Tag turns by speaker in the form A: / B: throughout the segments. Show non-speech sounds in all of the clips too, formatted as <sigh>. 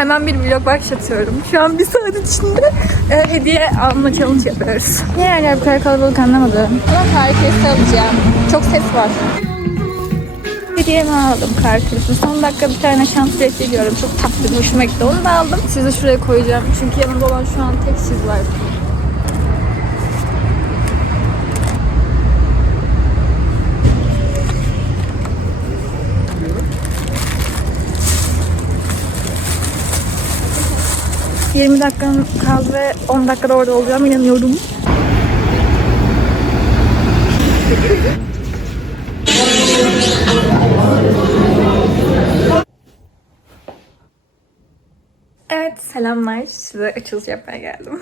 A: Hemen bir vlog başlatıyorum. Şu an bir saat içinde e, hediye alma challenge yapıyoruz. Niye her yer bu kadar kalabalık anlamadım. Ama herkes alacağım. Çok ses var. Hediyemi aldım karkülüsü. Son dakika bir tane şans bekliyorum. Çok tatlı, hoşuma gitti. Onu da aldım. Sizi şuraya koyacağım. Çünkü yanımda olan şu an tek siz var. ...20 dakikam kaldı ve 10 dakikada orada olacağım inanıyorum. Evet selamlar. Size açılış yapmaya geldim.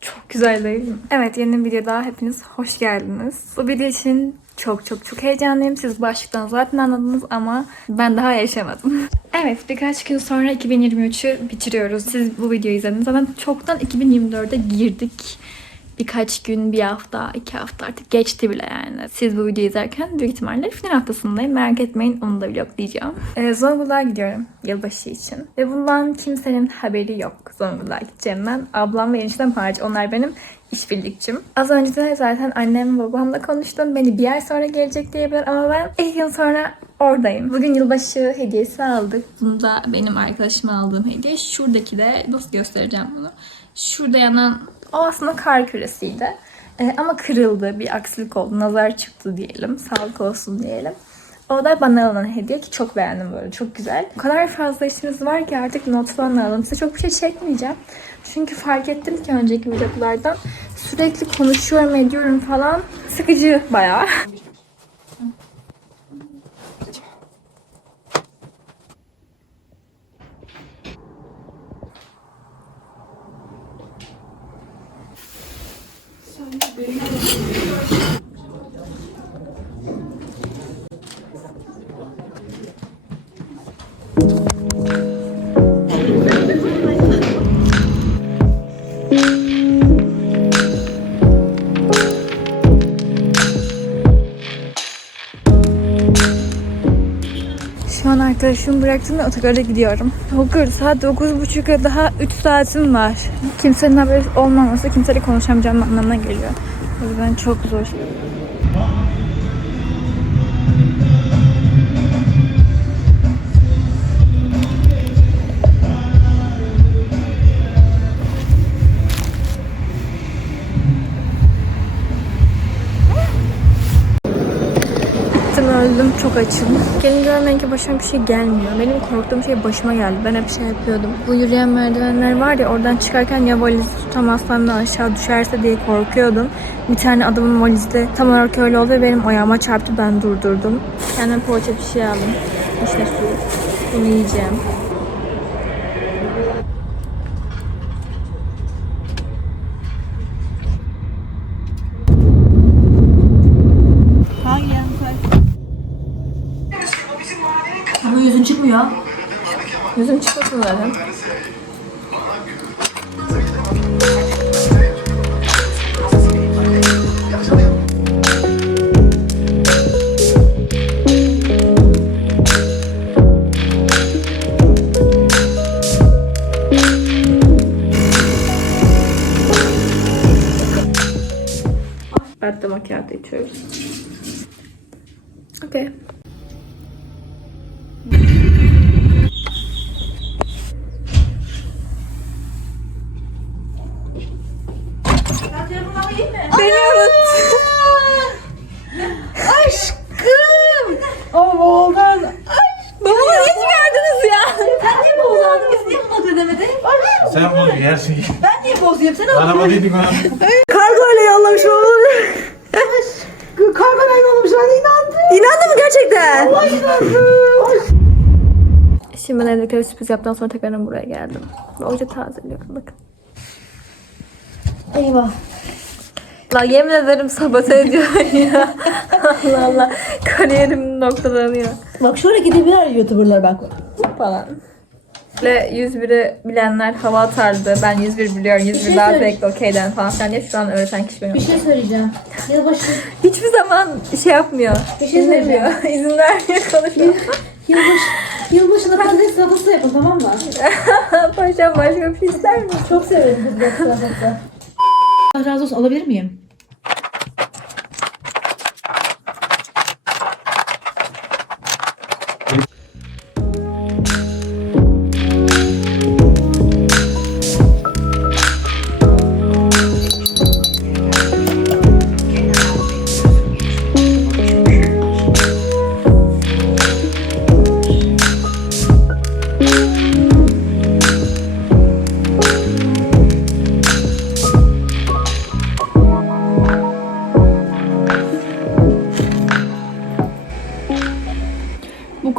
A: Çok güzel değil mi? Evet yeni bir video daha hepiniz hoş geldiniz. Bu video için çok çok çok heyecanlıyım. Siz başlıktan zaten anladınız ama ben daha yaşamadım. Evet birkaç gün sonra 2023'ü bitiriyoruz. Siz bu videoyu izlediniz. Zaten çoktan 2024'e girdik birkaç gün, bir hafta, iki hafta artık geçti bile yani. Siz bu videoyu izlerken büyük ihtimalle final haftasındayım. Merak etmeyin onu da vloglayacağım. Ee, Zonguldak'a gidiyorum yılbaşı için. Ve bundan kimsenin haberi yok Zonguldak'a gideceğimden. Ablam ve eniştem hariç onlar benim işbirlikçim. Az önce de zaten annem babamla konuştum. Beni bir ay sonra gelecek diyebilir ama ben iki gün sonra oradayım. Bugün yılbaşı hediyesi aldık. Bunu da benim arkadaşıma aldığım hediye. Şuradaki de nasıl göstereceğim bunu? Şurada yanan o aslında kar küresiydi. Ee, ama kırıldı. Bir aksilik oldu. Nazar çıktı diyelim. Sağlık olsun diyelim. O da bana alınan hediye ki çok beğendim böyle. Çok güzel. O kadar fazla işimiz var ki artık not falan alalım. Size çok bir şey çekmeyeceğim. Çünkü fark ettim ki önceki vloglardan sürekli konuşuyorum ediyorum falan. Sıkıcı bayağı. Arkadaşımı bıraktım ve otogara gidiyorum. Okur saat 9.30'a daha 3 saatim var. Kimsenin haberi olmaması kimseyle konuşamayacağım anlamına geliyor. O yüzden çok zor. Öldüm çok açım. Gelin görmeyin ki başıma bir şey gelmiyor. Benim korktuğum şey başıma geldi. Ben hep şey yapıyordum. Bu yürüyen merdivenler var ya oradan çıkarken ya valizi tutamazsam da aşağı düşerse diye korkuyordum. Bir tane adamın valizde tam olarak öyle oldu ve benim ayağıma çarptı ben durdurdum. Kendime poğaça bir şey aldım. İşte su. Bunu yiyeceğim. Zaten. Latte macchiato. Okay.
B: Sen bunu
C: her şeyi.
B: Ben niye bozuyorum? Sen.
C: Araba dedik ona.
B: Kargoyla yollamış oğlum. Kargoyla yollamış. Ben inandım. İnandın mı gerçekten? Allah inandım.
A: Şimdi ben evdekileri sürpriz yaptıktan sonra tekrardan buraya geldim. Oca tazeliyorum bakın.
B: Eyvah.
A: La yemin ederim sabote ediyor ya. <laughs> Allah Allah. Kariyerim noktalanıyor.
B: Bak şöyle gidebilir YouTuber'lar bak.
A: Falan. Ve 101'i bilenler hava atardı. Ben 101 biliyorum. 101
B: şey
A: daha
B: söyle-
A: zevkli okeyden falan filan diye şu an öğreten kişi benim.
B: Bir şey söyleyeceğim. Yılbaşı.
A: Hiçbir zaman şey yapmıyor.
B: Bir şey
A: dinlemiyor. <laughs> İzin vermiyor konuşuyor.
B: Yılbaşı. Yılbaşında patates salatası yapın tamam mı? <laughs>
A: Can başka bir şey ister misin?
B: Çok severim kız kıyafetler. Allah razı olsun alabilir miyim?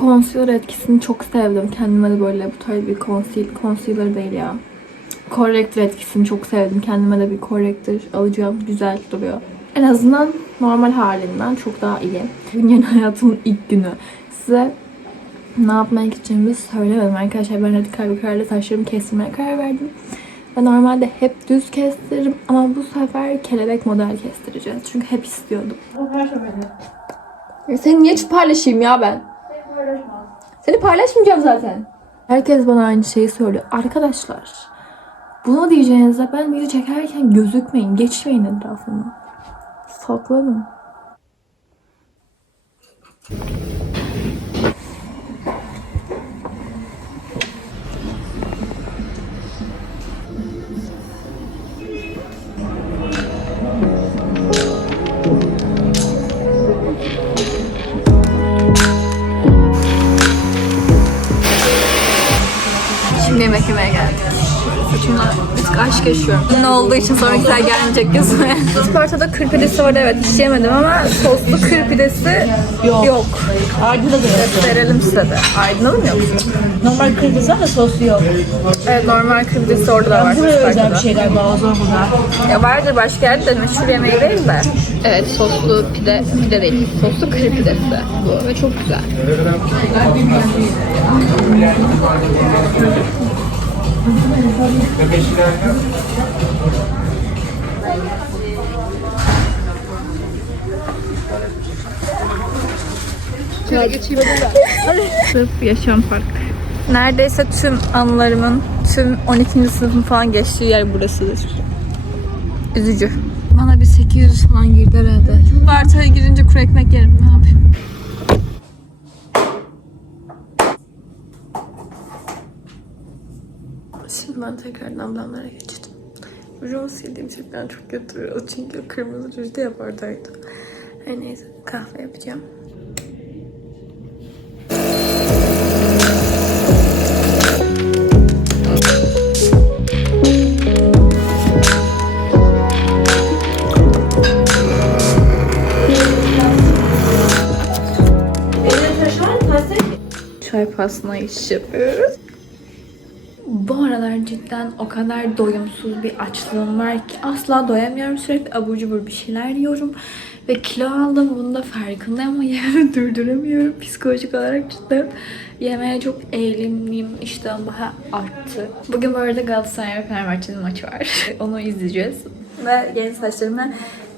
A: Concealer etkisini çok sevdim. Kendime de böyle bu tarz bir concealer, concealer değil ya. Corrector etkisini çok sevdim. Kendime de bir corrector alacağım. Güzel duruyor. En azından normal halinden çok daha iyi. Bugün yeni hayatımın ilk günü. Size ne yapmaya gideceğimi söylemedim arkadaşlar. Ben radikal bir kararla saçlarımı kestirmeye karar verdim. Ve normalde hep düz kestiririm ama bu sefer kelebek model kestireceğiz. Çünkü hep istiyordum. Seni niye paylaşayım ya ben? Seni paylaşmayacağım zaten. Herkes bana aynı şeyi söylüyor. Arkadaşlar bunu diyeceğinizde ben video çekerken gözükmeyin. Geçmeyin etrafımı. Saklanın. Aşk yaşıyorum. Ne olduğu için sonrakiler gelmeyecek gözüme. Isparta'da kır pidesi vardı evet hiç yemedim ama soslu kır pidesi yok. yok.
B: Ardında da yok.
A: Gösterelim size de. Aydın'da mı yoksa?
B: Normal kırmızı ama soslu yok.
A: Evet normal kır pidesi orada da var.
B: Buraya özel bir şey galiba o zaman burada.
A: Ya vardır başka yerde de meşhur yemeği değil de. Evet soslu pide, pide değil. Soslu kır pidesi bu ve çok güzel. Sırf yaşam park. Neredeyse tüm anılarımın, tüm 12. sınıfın falan geçtiği yer burasıdır. Üzücü. Bana bir 800 falan girdi herhalde. Barta'ya girince kuru ekmek yerim. Ne yapayım? Şimdi ben tekrar damlamlara geçtim. Ruj sildiğim şeyden çok kötü. Çünkü kırmızı ruj da yapardaydı. Her neyse kahve yapacağım. Çay pasına iş yapıyoruz. Cidden o kadar doyumsuz bir açlığım var ki asla doyamıyorum. Sürekli abur cubur bir şeyler yiyorum. Ve kilo aldım. Bunun da farkındayım ama <laughs> yememi durduramıyorum. Psikolojik olarak cidden yemeğe çok eğilimliyim. İştahım bayağı arttı. Bugün bu arada Galatasaray ve Fenerbahçe'nin maçı var. <laughs> Onu izleyeceğiz. Ve yeni saçlarıma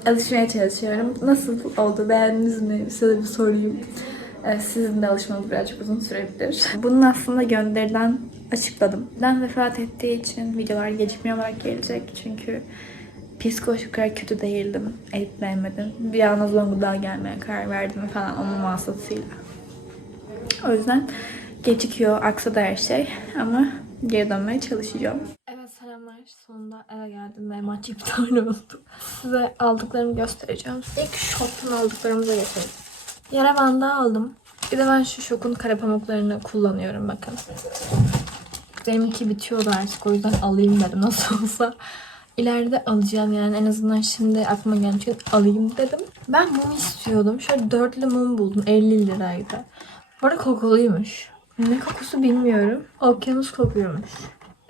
A: alışmaya çalışıyorum. Nasıl oldu? Beğendiniz mi? Size bir sorayım. Ee, Sizin de alışmanız birazcık uzun sürebilir. Bunun aslında gönderiden açıkladım. Ben vefat ettiği için videolar gecikmeye olarak gelecek. Çünkü psikolojik olarak kötü değildim. Eğitmeyemedim. Bir anda Zonguldak'a gelmeye karar verdim falan onun vasıtasıyla. O yüzden gecikiyor, aksadı her şey. Ama geri dönmeye çalışacağım. Evet selamlar. Sonunda eve geldim ve maç iptal oldu. Size aldıklarımı göstereceğim. İlk shop'tan aldıklarımıza geçelim. Yara bandı aldım. Bir de ben şu şokun kare pamuklarını kullanıyorum bakın. Benimki bitiyordu artık o yüzden alayım dedim nasıl olsa. İleride alacağım yani en azından şimdi aklıma gelmişken alayım dedim. Ben mum istiyordum. Şöyle dörtlü mum buldum 50 liraydı. Bu arada kokuluymuş. Ne kokusu bilmiyorum. Okyanus kokuyormuş.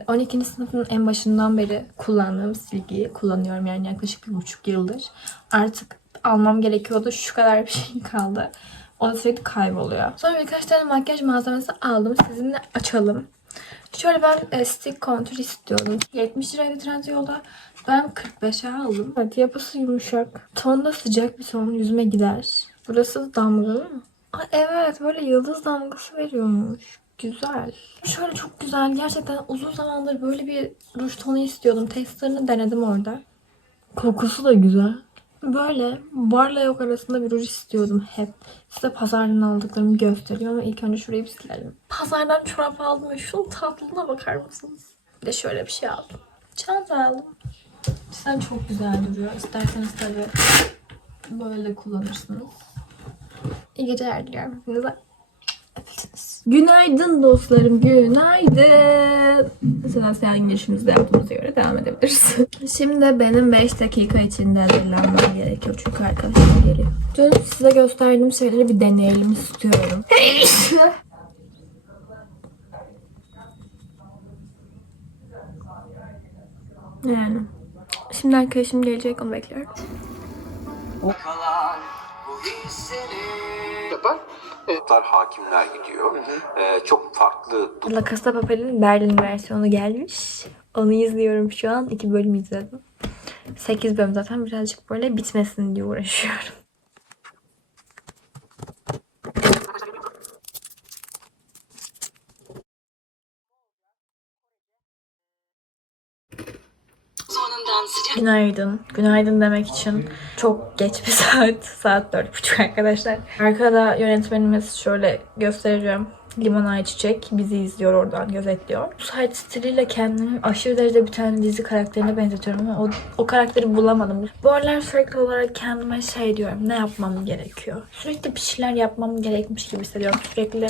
A: 12. sınıfın en başından beri kullandığım silgiyi kullanıyorum yani yaklaşık bir buçuk yıldır. Artık almam gerekiyordu. Şu kadar bir şey kaldı. O da sürekli kayboluyor. Sonra birkaç tane makyaj malzemesi aldım. Sizinle açalım. Şöyle ben e, stick contour istiyordum. 70 liraydı Trendyol'da. Ben 45'e aldım. Evet yapısı yumuşak. Ton da sıcak bir ton. Yüzüme gider. Burası da damgalı mı? Aa, evet böyle yıldız damgası veriyormuş. güzel. Şöyle çok güzel. Gerçekten uzun zamandır böyle bir ruj tonu istiyordum. Testerını denedim orada. Kokusu da güzel. Böyle varla yok arasında bir ruj istiyordum hep. Size pazardan aldıklarımı gösteriyorum ama ilk önce şurayı bir silelim. Pazardan çorap aldım ve şunun tatlılığına bakar mısınız? Bir de şöyle bir şey aldım. Çanta aldım. Cidden çok güzel duruyor. İsterseniz tabii böyle de kullanırsınız. İyi geceler diliyorum hepinize. Günaydın dostlarım, günaydın. Mesela seyahat girişimizde yaptığımıza göre devam edebiliriz. <laughs> Şimdi benim 5 dakika içinde hazırlanmam gerekiyor çünkü arkadaşım geliyor. Dün size gösterdiğim şeyleri bir deneyelim istiyorum. <laughs> yani. Şimdi arkadaşım gelecek onu bekliyorum.
D: yapar. Tar hakimler gidiyor. Ee, çok farklı
A: La Casa Papel'in Berlin versiyonu gelmiş. Onu izliyorum şu an. İki bölüm izledim. 8 bölüm zaten birazcık böyle bitmesin diye uğraşıyorum. Günaydın. Günaydın demek için çok geç bir <laughs> saat. Saat dört buçuk arkadaşlar. Arkada yönetmenimiz şöyle göstereceğim. Limon Ayçiçek bizi izliyor oradan gözetliyor. Bu site stiliyle kendimi aşırı derecede bir tane dizi karakterine benzetiyorum ama o, o karakteri bulamadım. Bu aralar sürekli olarak kendime şey diyorum. Ne yapmam gerekiyor? Sürekli bir şeyler yapmam gerekmiş gibi hissediyorum. Sürekli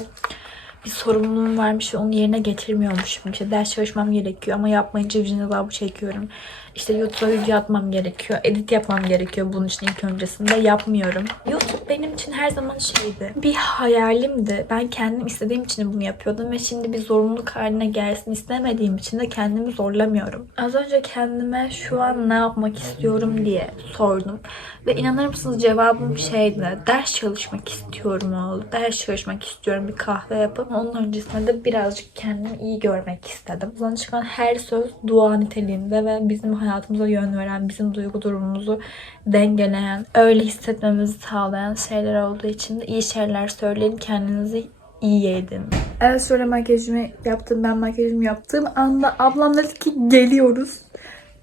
A: bir sorumluluğum varmış ve onu yerine getirmiyormuşum. İşte ders çalışmam gerekiyor ama yapmayınca vicdan azabı çekiyorum. İşte YouTube'a video atmam gerekiyor. Edit yapmam gerekiyor bunun için ilk öncesinde. Yapmıyorum. YouTube benim için her zaman şeydi. Bir hayalimdi. Ben kendim istediğim için bunu yapıyordum ve şimdi bir zorunluluk haline gelsin istemediğim için de kendimi zorlamıyorum. Az önce kendime şu an ne yapmak istiyorum diye sordum. Ve inanır mısınız cevabım şeydi. Ders çalışmak istiyorum oğlum. Ders çalışmak istiyorum. Bir kahve yapıp onun öncesinde de birazcık kendimi iyi görmek istedim. Buradan çıkan her söz dua niteliğinde ve bizim hayatımıza yön veren, bizim duygu durumumuzu dengeleyen, öyle hissetmemizi sağlayan şeyler olduğu için de iyi şeyler söyleyin. Kendinizi iyi edin. Evet şöyle makyajımı yaptım. Ben makyajımı yaptığım anda ablam dedi ki geliyoruz.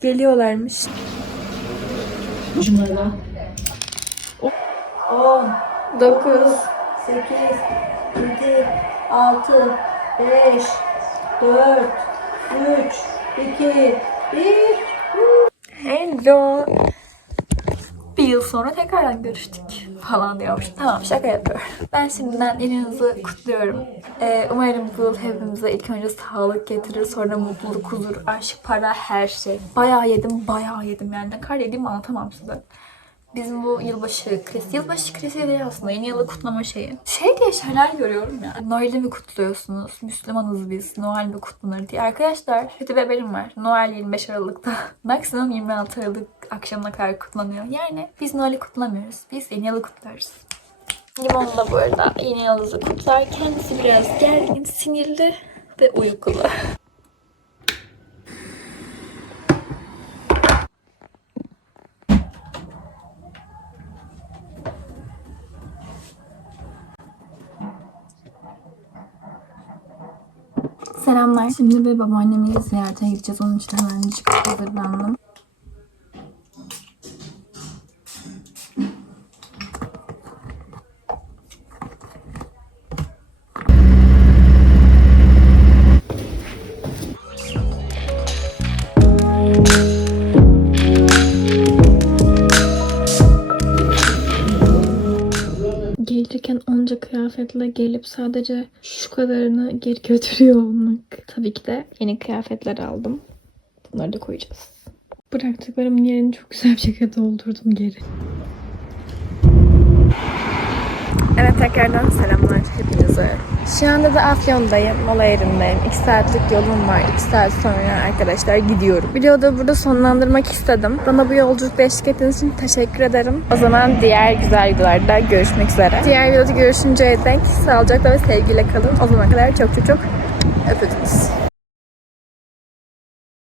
A: Geliyorlarmış. 10, 9, 8, 7, 6, 5, 4, 3, 2, 1. Hello. Bir yıl sonra tekrardan görüştük falan diyormuş. Tamam şaka yapıyorum. Ben şimdiden yılınızı kutluyorum. Ee, umarım bu yıl hepimize ilk önce sağlık getirir. Sonra mutluluk, huzur, aşk, para, her şey. Bayağı yedim, bayağı yedim yani. Ne kadar yediğimi anlatamam size. Bizim bu yılbaşı krizi, yılbaşı krizi değil aslında yeni yılı kutlama şeyi. Şey diye şeyler görüyorum ya. Noel'i mi kutluyorsunuz? Müslümanız biz. Noel mi kutlanır diye. Arkadaşlar kötü bir haberim var. Noel 25 Aralık'ta. <laughs> Maksimum 26 Aralık akşamına kadar kutlanıyor. Yani biz Noel'i kutlamıyoruz. Biz yeni yılı kutlarız. Limon da bu arada yeni yılınızı kutlar. Kendisi biraz gergin, sinirli ve uykulu. Selamlar. Şimdi bir babaannemi ziyarete gideceğiz. Onun için hemen çıkıp hazırlandım. Kıyafetle gelip sadece şu kadarını geri <laughs> götürüyor olmak. Tabii ki de yeni kıyafetler aldım. Bunları da koyacağız. Bıraktıklarımın yerini çok güzel bir şekilde doldurdum geri. Evet tekrardan selamlar hepinize. Şu anda da Afyon'dayım, mola yerindeyim. 2 saatlik yolum var. 2 saat sonra arkadaşlar gidiyorum. Videoda burada sonlandırmak istedim. Bana bu yolculukta eşlik ettiğiniz için teşekkür ederim. O zaman diğer güzel videolarda görüşmek üzere. Diğer videoda görüşünceye dek sağlıcakla ve sevgiyle kalın. O zamana kadar çok çok çok öpüldünüz.